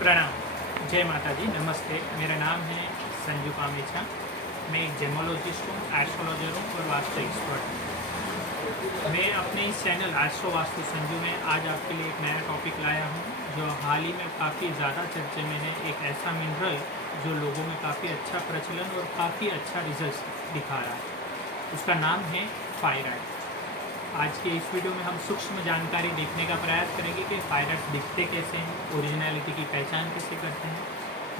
प्रणाम, जय माता दी, नमस्ते। मेरा नाम है संजू कामेचा। मैं एक जेमोलॉजिस्ट हूँ, एस्ट्रोलॉजर हूँ और वास्तु एक्सपर्ट हूँ। मैं अपने इस चैनल एस्ट्रो वास्तु संजू में आज आपके लिए एक नया टॉपिक लाया हूँ जो हाल ही में काफ़ी ज़्यादा चर्चे में है। एक ऐसा मिनरल जो लोगों में काफ़ी अच्छा प्रचलन और काफ़ी अच्छा रिजल्ट दिखा रहा है। उसका नाम है फायराइट। आज के इस वीडियो में हम सूक्ष्म जानकारी देखने का प्रयास करेंगे कि फायराइट्स दिखते कैसे हैं, ओरिजिनलिटी की पहचान कैसे करते हैं,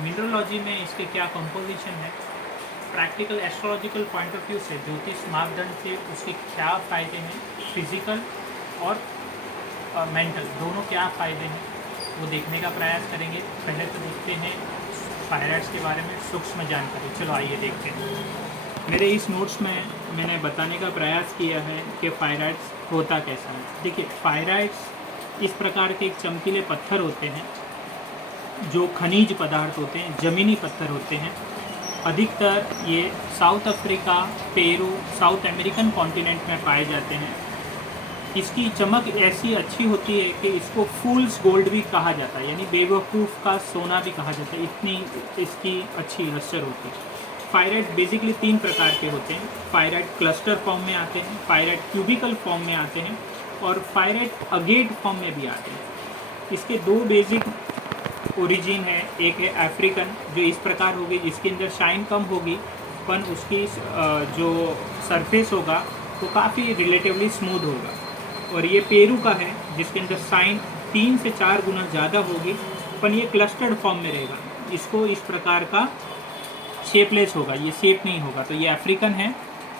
मिनरोलॉजी में इसके क्या कंपोजिशन है, practical astrological point of view से ज्योतिष मापदंड से उसके क्या फ़ायदे हैं, फिजिकल और मेंटल दोनों क्या फ़ायदे हैं वो देखने का प्रयास करेंगे। पहले तो देखते हैं फायराइट्स के बारे में सूक्ष्म जानकारी। चलो आइए देखते हैं। मेरे इस नोट्स में मैंने बताने का प्रयास किया है कि फायराइट्स होता कैसा है। देखिए, फायराइट्स इस प्रकार के एक चमकीले पत्थर होते हैं जो खनिज पदार्थ होते हैं, ज़मीनी पत्थर होते हैं। अधिकतर ये south Africa, Peru, south American continent में पाए जाते हैं। इसकी चमक ऐसी अच्छी होती है कि इसको फूल्स गोल्ड भी कहा जाता है, यानी बेवकूफ़ का सोना भी कहा जाता है, इतनी इसकी अच्छी लस्टर होती है। फायराइट बेसिकली 3 प्रकार के होते हैं। फायराइट क्लस्टर फॉर्म में आते हैं, फायराइट क्यूबिकल फॉर्म में आते हैं और फायराइट अगेट फॉर्म में भी आते हैं। इसके 2 बेसिक ओरिजिन है। एक है अफ्रीकन, जो इस प्रकार होगी, जिसके अंदर शाइन कम होगी पर उसकी जो सरफेस होगा वो काफ़ी रिलेटिवली स्मूथ होगा। और ये पेरू का है जिसके अंदर शाइन 3 से 4 गुना ज़्यादा होगी पर ये क्लस्टर्ड फॉर्म में रहेगा। इसको इस प्रकार का शेपलेस होगा, ये शेप नहीं होगा। तो ये अफ्रीकन है।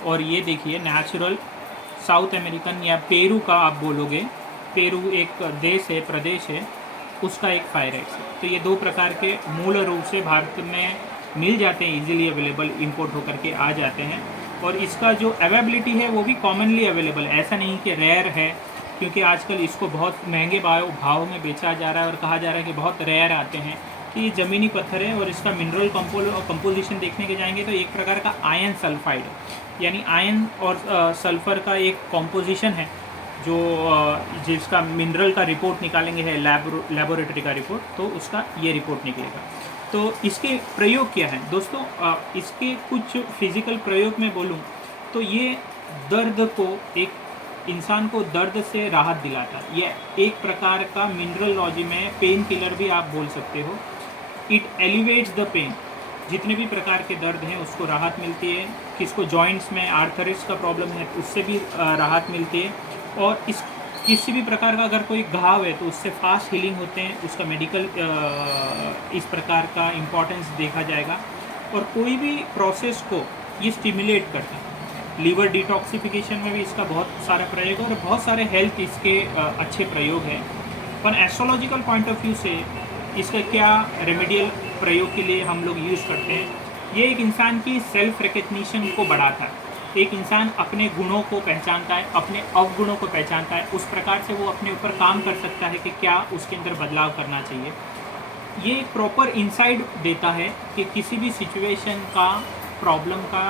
और ये देखिए नेचुरल साउथ अमेरिकन या पेरू का आप बोलोगे, पेरू एक देश है, प्रदेश है, उसका एक फायराइट्स है। तो ये 2 प्रकार के मूल रूप से भारत में मिल जाते हैं, इजीली अवेलेबल, इंपोर्ट होकर के आ जाते हैं। और इसका जो अवेलेबिलिटी है वो भी कॉमनली अवेलेबल है, ऐसा नहीं कि रेयर है, क्योंकि आजकल इसको बहुत महंगे भाव में बेचा जा रहा है और कहा जा रहा है कि बहुत रेयर आते हैं। कि ये ज़मीनी पत्थर है और इसका मिनरल कंपोजिशन देखने के जाएंगे तो एक प्रकार का आयन सल्फाइड, यानी आयन और सल्फ़र का एक कंपोजिशन है जो जिसका मिनरल का रिपोर्ट निकालेंगे है लैबोरेटरी का रिपोर्ट, तो उसका ये रिपोर्ट निकलेगा। तो इसके प्रयोग क्या है दोस्तों? इसके कुछ फिज़िकल प्रयोग में बोलूँ तो ये दर्द को, एक इंसान को दर्द से राहत दिलाता है। ये एक प्रकार का मिनरलॉजी में पेन किलर भी आप बोल सकते हो। इट एलिवेट्स द पेन, जितने भी प्रकार के दर्द हैं उसको राहत मिलती है। किसको जॉइंट्स में आर्थराइटिस का प्रॉब्लम है उससे भी राहत मिलती है। और इस किसी भी प्रकार का अगर कोई घाव है तो उससे फास्ट हीलिंग होते हैं। उसका मेडिकल इस प्रकार का इम्पोर्टेंस देखा जाएगा। और कोई भी प्रोसेस को ये स्टिमुलेट करता है। लीवर डिटॉक्सिफिकेशन में भी इसका बहुत सारा प्रयोग है और बहुत सारे हेल्थ इसके अच्छे प्रयोग हैं। पर एस्ट्रोलॉजिकल पॉइंट ऑफ व्यू से इसका क्या रेमेडियल प्रयोग के लिए हम लोग यूज़ करते हैं? ये एक इंसान की सेल्फ रिकग्निशन को बढ़ाता है। एक इंसान अपने गुणों को पहचानता है, अपने अवगुणों को पहचानता है, उस प्रकार से वो अपने ऊपर काम कर सकता है कि क्या उसके अंदर बदलाव करना चाहिए। ये एक प्रॉपर इंसाइट देता है कि किसी भी सिचुएशन का, प्रॉब्लम का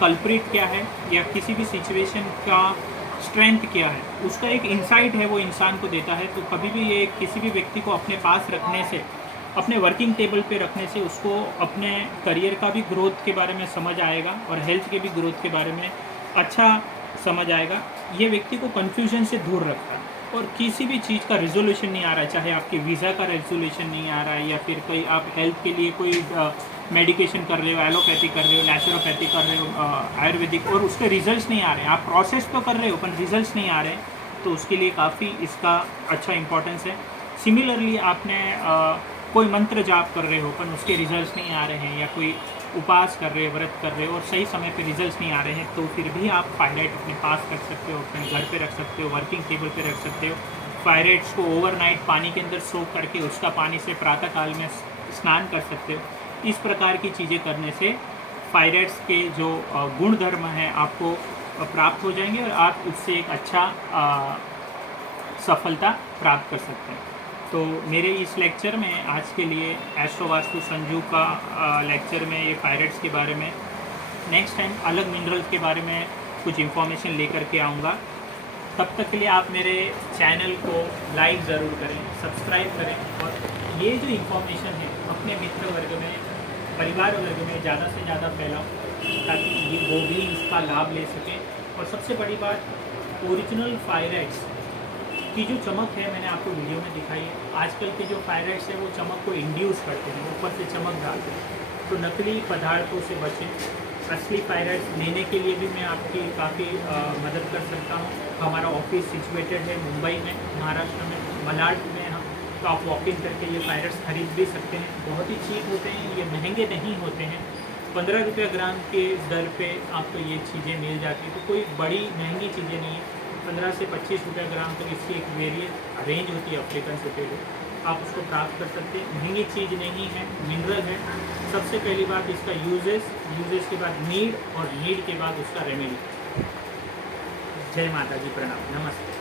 कल्प्रिट क्या है या किसी भी सिचुएशन का स्ट्रेंथ क्या है, उसका एक इंसाइट है, वो इंसान को देता है। तो कभी भी ये किसी भी व्यक्ति को अपने पास रखने से, अपने वर्किंग टेबल पे रखने से उसको अपने करियर का भी ग्रोथ के बारे में समझ आएगा और हेल्थ के भी ग्रोथ के बारे में अच्छा समझ आएगा। ये व्यक्ति को कन्फ्यूजन से दूर रखता है और किसी भी चीज़ का रिजोल्यूशन नहीं आ रहा है, चाहे आपके वीज़ा का रिजोल्यूशन नहीं आ रहा है या फिर कोई आप हेल्थ के लिए कोई मेडिकेशन कर रहे हो, एलोपैथी कर रहे हो, नेचुरोपैथी कर रहे हो, आयुर्वेदिक, और उसके रिजल्ट्स नहीं आ रहे हैं। आप प्रोसेस तो कर रहे हो पर रिजल्ट्स नहीं आ रहे हैं, तो उसके लिए काफ़ी इसका अच्छा इंपॉर्टेंस है। सिमिलरली आपने कोई मंत्र जाप कर रहे हो पर उसके रिजल्ट्स नहीं आ रहे हैं, या कोई उपास कर रहे हो, व्रत कर रहे हो और सही समय पे रिजल्ट्स नहीं आ रहे हैं, तो फिर भी आप फायराइट अपने पास रख सकते हो, अपने घर पे रख सकते हो, वर्किंग टेबल पे रख सकते हो। फायराइट्स को ओवरनाइट पानी के अंदर सोख करके उसका पानी से प्रातःकाल में स्नान कर सकते हो। इस प्रकार की चीज़ें करने से फायराइट्स के जो गुण धर्म हैं आपको प्राप्त हो जाएंगे और आप उससे एक अच्छा सफलता प्राप्त कर सकते हैं। तो मेरे इस लेक्चर में आज के लिए एस्ट्रो वास्तु संजू का लेक्चर में ये फायराइट्स के बारे में, नेक्स्ट टाइम अलग मिनरल्स के बारे में कुछ इन्फॉर्मेशन लेकर के आऊँगा। तब तक के लिए आप मेरे चैनल को लाइक ज़रूर करें, सब्सक्राइब करें और ये जो इन्फॉर्मेशन है अपने मित्र वर्ग में, परिवार वर्ग में ज़्यादा से ज़्यादा फैलाओ ताकि ये वो भी इसका लाभ ले सकें। और सबसे बड़ी बात, ओरिजिनल फायराइड्स की जो चमक है मैंने आपको वीडियो में दिखाई है। आजकल के जो फायराइड्स है वो चमक को इंड्यूस करते हैं, ऊपर से चमक डालते हैं, तो नकली पदार्थों से बचें। असली फायराइड्स लेने के लिए भी मैं आपकी काफ़ी मदद कर सकता हूँ। हमारा ऑफिस सिचुएटेड है मुंबई में, महाराष्ट्र में, मलाड में हम, तो आप वॉक इन करके ये फायराइड्स खरीद भी सकते हैं। बहुत ही चीप होते हैं, ये महंगे नहीं होते हैं। 15 रुपये ग्राम के दर पे आपको ये चीज़ें मिल जाती हैं, तो कोई बड़ी महंगी चीज़ें नहीं है। 15 से 25 रुपये ग्राम तक इसकी एक वेरिएंट रेंज होती है अफ्रीकन सफ़ेद, आप उसको प्राप्त कर सकते हैं। महंगी चीज़ नहीं है, मिनरल है। सबसे पहली बात इसका यूजेस के बाद नीड, और नीड के बाद उसका रेमेडी। जय माता जी, प्रणाम, नमस्ते।